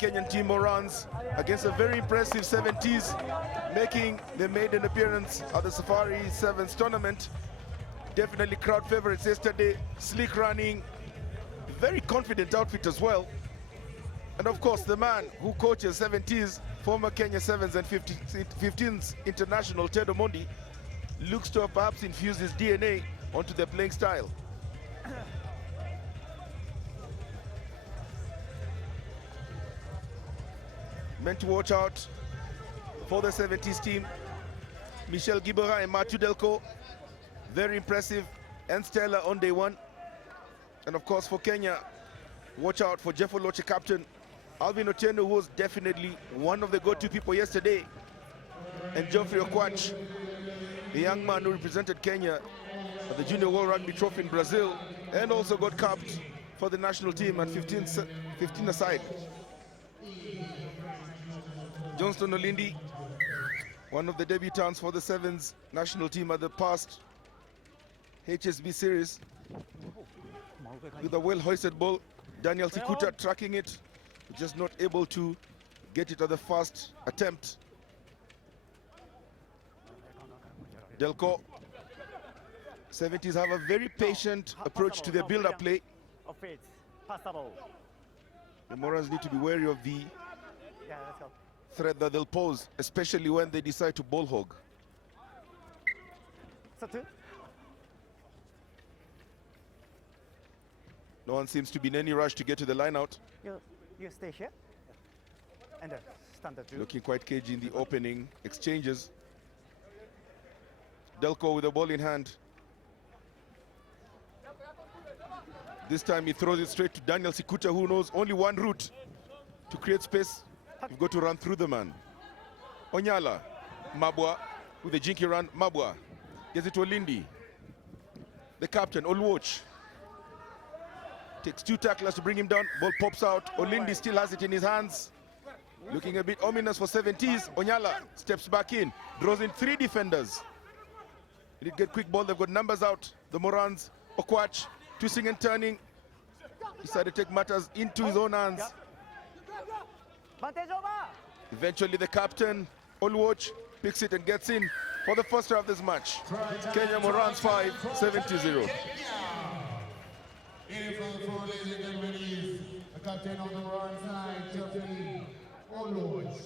Kenyan team Morans against a very impressive Seventise, making their maiden appearance at the Safari7s tournament. Definitely crowd favorites yesterday, slick running, very confident outfit as well. And of course, the man who coaches Seventise, former Kenya 7s and 15s international Ted Omondi, looks to have perhaps infused his DNA onto their playing style. Meant to watch out for the 70s team. Michel Gibera and Matthew Delco, very impressive and stellar on day one. And of course for Kenya, watch out for Jeff Oloche captain Alvin Otieno, who was definitely one of the go-to people yesterday, and Geoffrey Okwach, the young man who represented Kenya at the Junior World Rugby Trophy in Brazil and also got capped for the national team at 15 aside. Johnston Olindi, one of the debutants for the Sevens national team at the past HSB series, with a well-hoisted ball. Daniel Sikuta tracking it, just not able to get it at the first attempt. Delco, 70s have a very patient approach to their build-up play. The Morans need to be wary of the threat that they'll pose, especially when they decide to ball hog. No one seems to be in any rush to get to the line out. You stay here and stand up. Looking quite cagey in the opening exchanges. Delco with the ball in hand. This time he throws it straight to Daniel Sikuta, who knows only one route to create space. You've got to run through the man. Onyala, Mabwa with the jinky run. Mabwa gets it to Olindi. The captain, Olwoch, takes two tacklers to bring him down. Ball pops out. Olindi still has it in his hands. Looking a bit ominous for 70s. Onyala steps back in, draws in three defenders. He did get quick ball. They've got numbers out. The Morans, Okwach, twisting and turning. Decided to take matters into his own hands. Eventually the captain, Olwoch, picks it and gets in for the first try of this match. Kenya Morans 5, 70-0. The captain of the Morans side, Geoffrey Olwoch.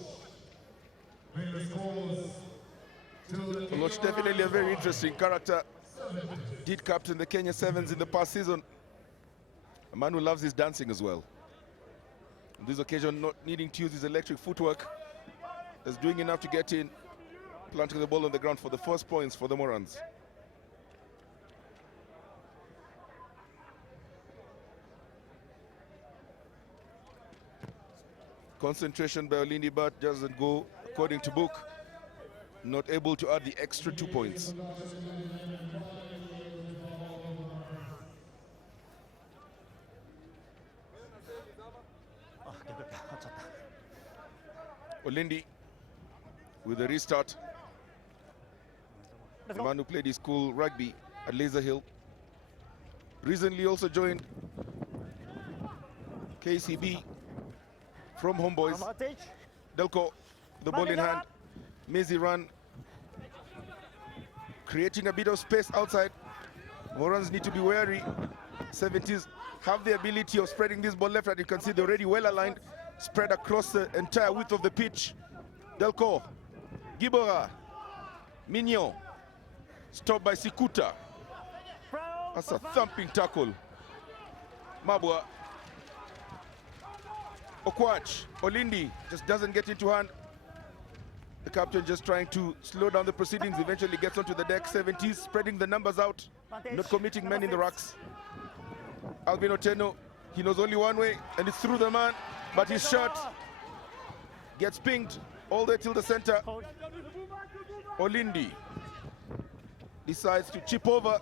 Olwoch, definitely a very interesting character. Did captain the Kenya 7s in the past season. A man who loves his dancing as well. On this occasion, not needing to use his electric footwork, is doing enough to get in, planting the ball on the ground for the first points for the Morans. Concentration by Olindi, but doesn't go according to book. Not able to add the extra 2 points. Olindi with a restart. The man who played his school rugby at Laser Hill. Recently also joined KCB from Homeboys. Delco, the ball in hand. Maisie run, creating a bit of space outside. Morans need to be wary. 70s have the ability of spreading this ball left, and you can see they're already well aligned, spread across the entire width of the pitch. Delco, Gibora, Mignon, stopped by Sikuta. That's a thumping tackle. Mabwa, Okwach, Olindi just doesn't get into hand. The captain just trying to slow down the proceedings, eventually gets onto the deck. 70s spreading the numbers out, not committing men in the racks. Alvin Otieno, he knows only one way, and it's through the man, but his shot gets pinged all the way till the center. Olindi decides to chip over,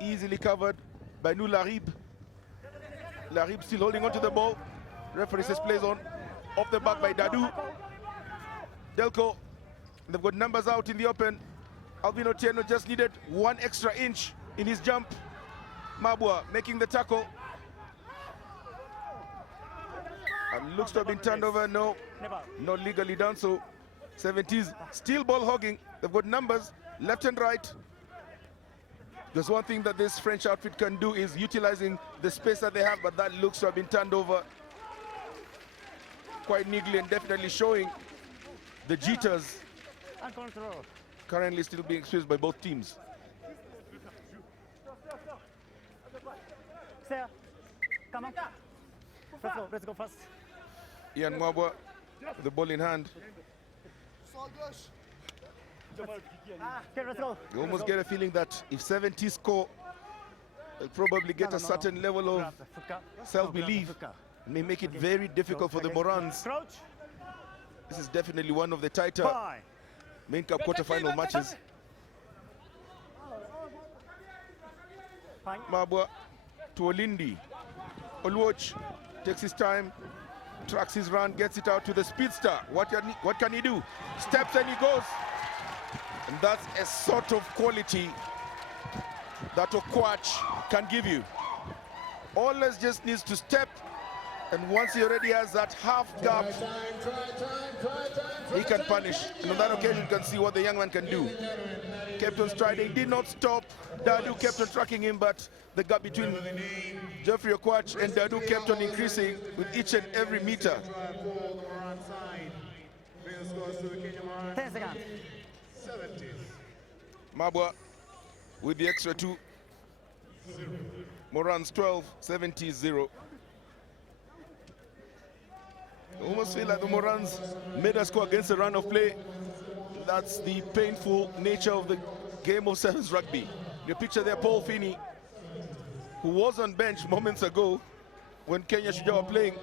easily covered by Nou Larib. Larib still holding onto the ball. Referee says plays on, off the back by Dadu. Delco, they've got numbers out in the open. Alvin Otieno just needed 1 extra inch in his jump. Mabwa making the tackle. Looks to have been turned over. No, not legally done so. 70s still ball hogging. They've got numbers left and right. There's one thing that this French outfit can do is utilizing the space that they have, but that looks to have been turned over quite neatly and definitely showing the jitters currently still being experienced by both teams. Come on. Let's go fast. Ian Mwabwa with the ball in hand. Okay, let's go. You almost get a feeling that if 70 score, they'll probably get a certain level of self-belief. It may make it very difficult for the Morans. This is definitely one of the tighter main cup quarterfinal matches. Mabwa to Olindi. Oluoch takes his time, tracks his run, gets it out to the speedster. What can he do? Steps and he goes. And that's a sort of quality that Okwach can give you. Always just needs to step, and once he already has that half gap, he can punish. And on that occasion, you can see what the young man can do. Kept on striding, did not stop. Dadu kept on tracking him, but the gap between Geoffrey Okwach and Dadu kept on increasing with each and every meter. 10 seconds. Mabwa with the extra 2. Morans 12, 70 0. I almost feel like the Morans made a score against the run of play. That's the painful nature of the game of sevens rugby. You picture there Paul Finney, who was on bench moments ago when Kenya Shujaa were playing,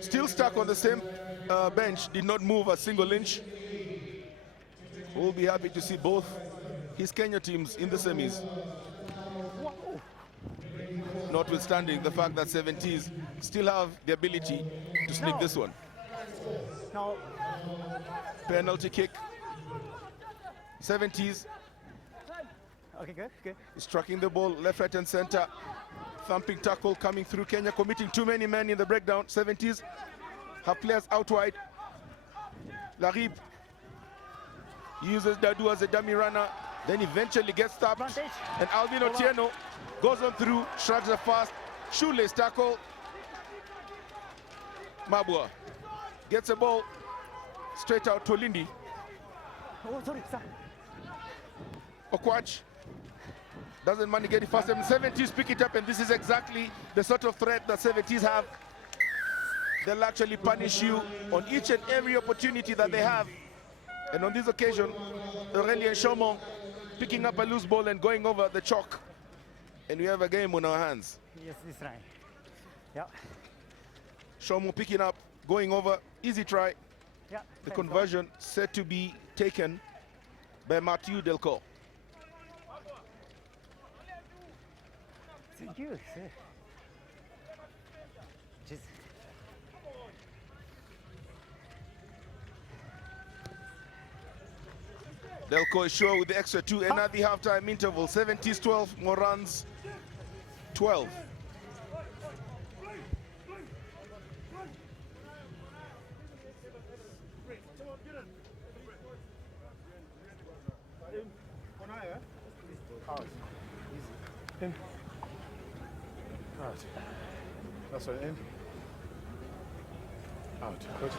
still stuck on the same bench, did not move a single inch. We'll be happy to see both his Kenya teams in the semis. Notwithstanding the fact that 70s still have the ability to sneak this one. No. Penalty kick. 70s. Okay, good, good. Striking the ball left, right, and center. Thumping tackle coming through. Kenya committing too many men in the breakdown. 70s have players out wide. Larib uses Dadu as a dummy runner, then eventually gets stopped. Advantage. And Alvin Otieno goes on through, shrugs a fast, shoelace tackle. Mabwa gets a ball straight out to Olindi. Oh, sorry, sir. Okwach doesn't manage to get it fast. 70s pick it up, and this is exactly the sort of threat that 70s have. They'll actually punish you on each and every opportunity that they have. And on this occasion, Aurelien Chaumont picking up a loose ball and going over the chalk. And we have a game on our hands. Yes, this right. Yeah. Chaumont picking up, going over, easy try. Yeah. The conversion set to be taken by Mathieu Delcourt. Thank you, sir. Just Delcourt is sure with the extra 2 and at the halftime interval. 70s 12, Morans 12. In. Out. That's right, in. Out. Good.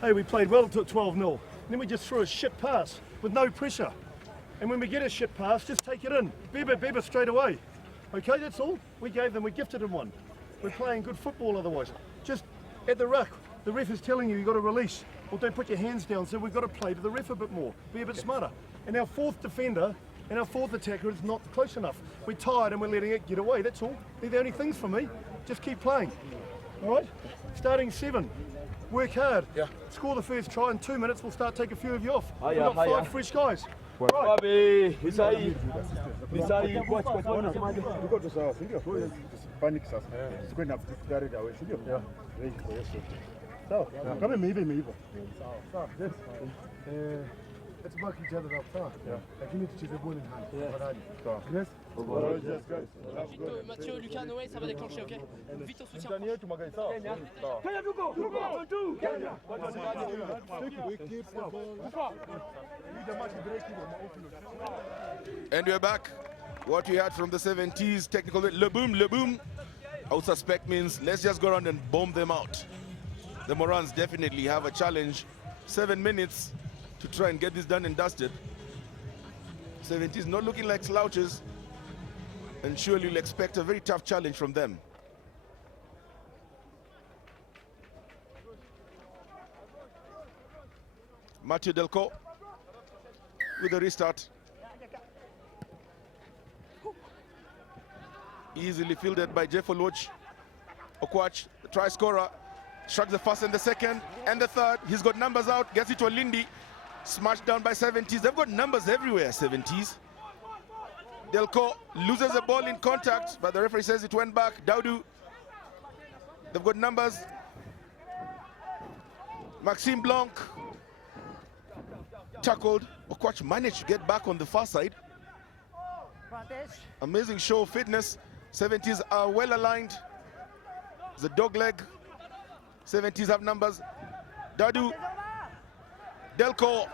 Hey, we played well till 12-0. Then we just threw a shit pass with no pressure. And when we get a shit pass, just take it in. Beba straight away. Okay, that's all. We gifted him one. We're playing good football otherwise. Just at the ruck, the ref is telling you you've got to release. Well, don't put your hands down, so we've got to play to the ref a bit more. Be a bit smarter. And our fourth defender and our fourth attacker is not close enough. We're tired and we're letting it get away, that's all. They're the only things for me. Just keep playing. All right? Starting 7. Work hard. Yeah. Score the first try in 2 minutes, we'll start taking a few of you off. We've got 5 fresh guys. Right. Let's mark each other up, yeah. Like you need to keep the ball in hand. Yeah. Yes? Vite, Mathieu, Lucas, Noé, ça va déclencher, ok? Vite au soutien. And we're back. What we had from the 70s, technical bit, le boom. I would suspect means let's just go around and bomb them out. The Morans definitely have a challenge. 7 minutes to try and get this done and dusted. 70s not looking like slouches, and surely you'll expect a very tough challenge from them. Mathieu Delco with the restart. Easily fielded by Jeff Oluoch. Okwach, the try scorer, struck the first and the second and the third. He's got numbers out, gets it to Lindy. Smashed down by 70s. They've got numbers everywhere, 70s. Delco loses the ball in contact, but the referee says it went back. Daudu, they've got numbers. Maxime Blanc tackled. Okwach managed to get back on the far side. Amazing show of fitness. 70s are well aligned. The dog leg. 70s have numbers. Dadu. Delco.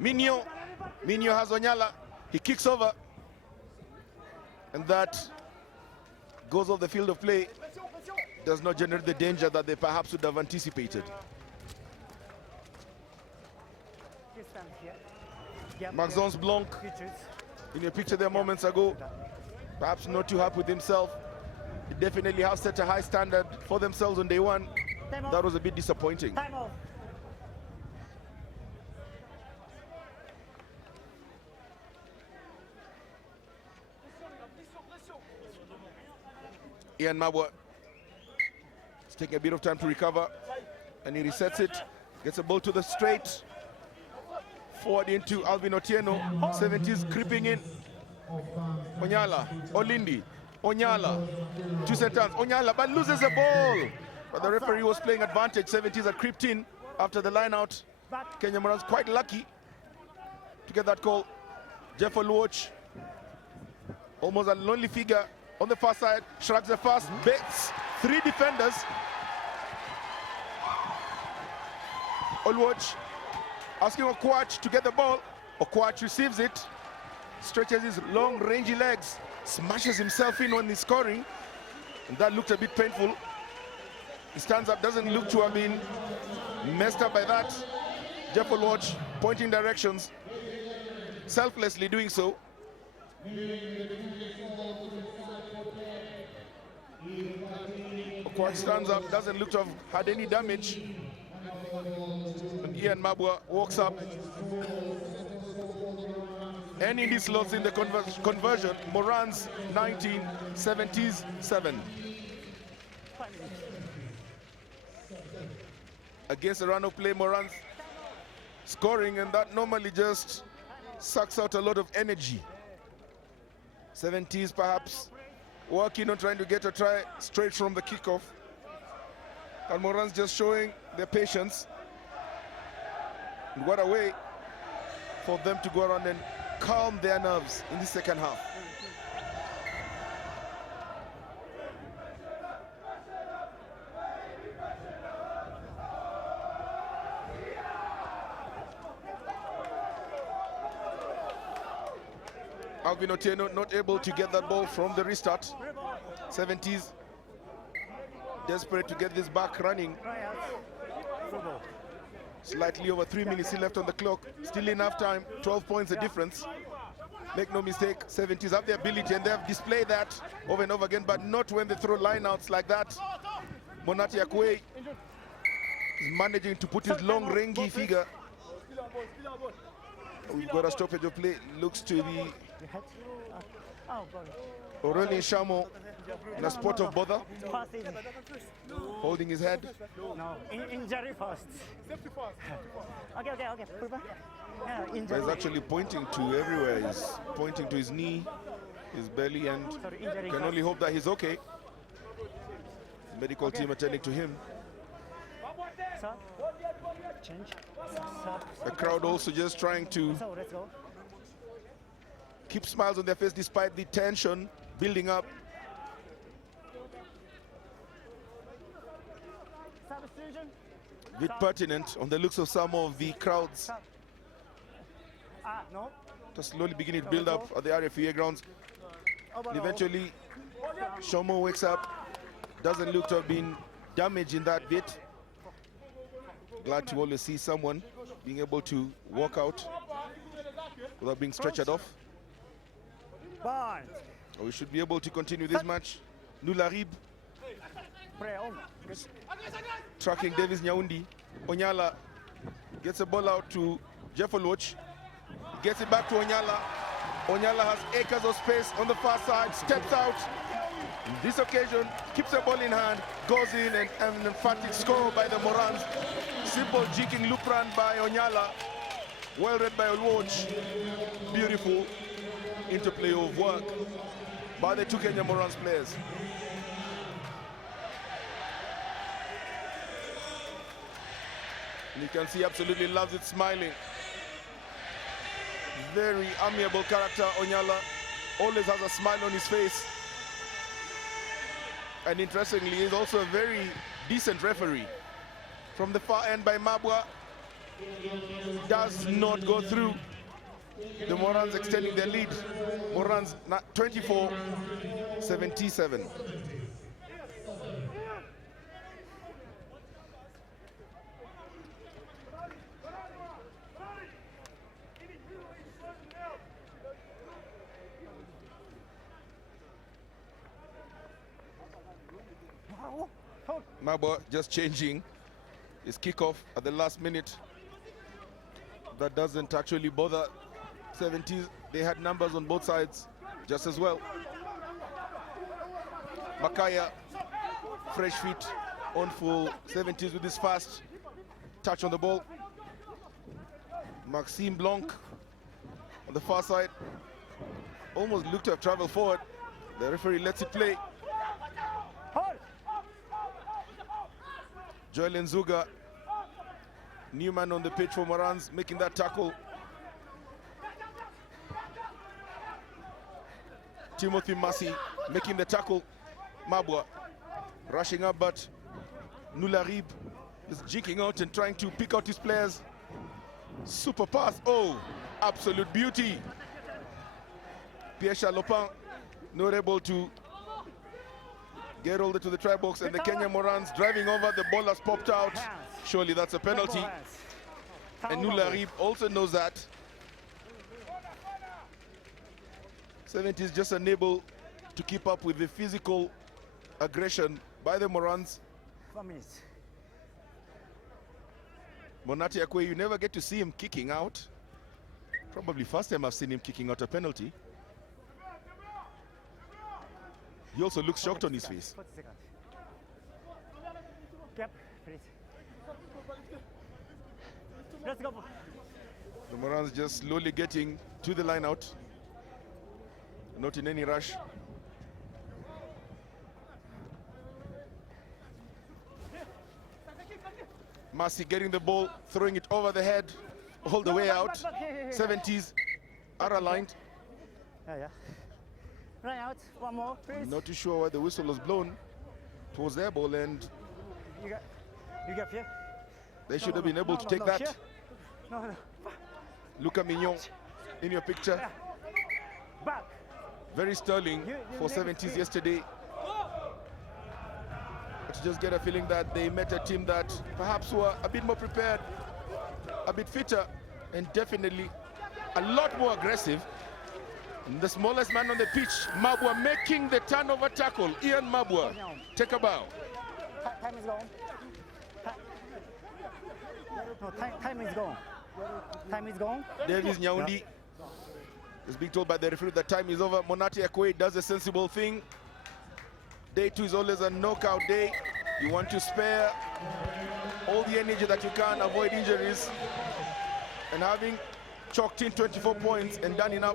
Minio has Onyala. He kicks over. And that goes off the field of play. Does not generate the danger that they perhaps would have anticipated. Maxence Blanc, in your picture there moments ago, perhaps not too happy with himself. He definitely has set a high standard for themselves on day one. That was a bit disappointing. Ian Mabwa is taking a bit of time to recover, and he resets it, gets a ball to the straight. Forward into Alvin Otieno. 70s creeping in. Onyala, Olindi, Onyala, 2 centers. Onyala, but loses the ball. But the referee was playing advantage. 70s had creeped in after the line out. Kenya Morans quite lucky to get that call. Jeff Oluoch, almost a lonely figure on the far side, shrugs the pass, baits 3 defenders. Oluoch asking Okwach to get the ball. Okwach receives it, stretches his long, rangy legs, smashes himself in when he's scoring, and that looked a bit painful. He stands up, doesn't look to have been messed up by that. Jeff Oluoch pointing directions, selflessly doing so. Okwach stands up, doesn't look to have had any damage. And Ian Mabwa walks up. And Indy slots in the conversion. Morans 19, 70s 7. Against the run of play, Morans scoring, and that normally just sucks out a lot of energy. 70s perhaps working on trying to get a try straight from the kickoff. And Morans just showing their patience. And what a way for them to go around and calm their nerves in the second half. Alvin Otieno not able to get that ball from the restart. 70s desperate to get this back running. Slightly over 3 minutes still left on the clock. Still enough time. 12 points the difference. Make no mistake, 70s have the ability, and they have displayed that over and over again, but not when they throw lineouts like that. Monati Akwe is managing to put his long, rangy figure. We've got a stoppage of play. Looks to be Aurelien Chamo in a spot of bother, holding his head. No, injury first. Okay. But he's actually pointing to everywhere. He's pointing to his knee, his belly, and can only hope that he's okay. The medical team are telling to him. Change. The crowd also just trying to So let's go. keep smiles on their face despite the tension building up. Substitution. Bit pertinent on the looks of some of the crowds. No. Just slowly beginning to build up at the RFEA grounds. And eventually, Shomo wakes up. Doesn't look to have been damaged in that bit. Glad to always see someone being able to walk out without being stretchered off. Barnes. We should be able to continue this match. Nularib Play on. tracking Davis Nyaundi. Onyala gets the ball out to Jeffoloch. Gets it back to Onyala. Onyala has acres of space on the far side. Steps out. In this occasion, keeps the ball in hand. Goes in and an emphatic score by the Morans. Simple jigging loop run by Onyala. Well read by Olwoch. Beautiful interplay of work by the two Kenya Morans players. And you can see absolutely loves it, smiling. Very amiable character, Onyala. Always has a smile on his face. And interestingly, he's also a very decent referee. From the far end by Mabwa, does not go through. The Morans extending their lead. Morans 24-77. Mabwa just changing his kickoff at the last minute. That doesn't actually bother Seventise. They had numbers on both sides just as well. Makaya, fresh feet on full. Seventise with his fast touch on the ball. Maxime Blanc on the far side. Almost looked to have traveled forward. The referee lets it play. Joel Nzuga, new man on the pitch for Morans, making that tackle. Timothy Masi making the tackle. Mabwa rushing up, but Nularib is jinking out and trying to pick out his players. Super pass. Oh, absolute beauty. Pierre Lopin not able to get all the to the try box, and the Kenya Morans driving over. The ball has popped out. Surely that's a penalty. And Nularib also knows that. Seventise just unable to keep up with the physical aggression by the Morans. 1 minute. Monati Akwe, you never get to see him kicking out. Probably first time I've seen him kicking out a penalty. He also looks shocked on his face. 40 seconds. Gap, please. Let's go. The Morans just slowly getting to the line out. Not in any rush. Masi getting the ball, throwing it over the head, all the way out. Seventise are aligned. Yeah. Run out. One more, please. Not too sure why the whistle was blown. It was their ball, and You got here. they should have been able to take that. No. Luca Mignon in your picture. Back. Very sterling You for make it 70s free. yesterday. But you just get a feeling that they met a team that perhaps were a bit more prepared, a bit fitter, and definitely a lot more aggressive. And the smallest man on the pitch, Mabwa, making the turnover tackle. Ian Mabwa, take a bow. Time is gone. No, time is gone. Time is gone. Davis Nyaundi is being told by the referee that time is over. Monati Akwe does a sensible thing. Day 2 is always a knockout day. You want to spare all the energy that you can, avoid injuries. And having chalked in 24 points and done enough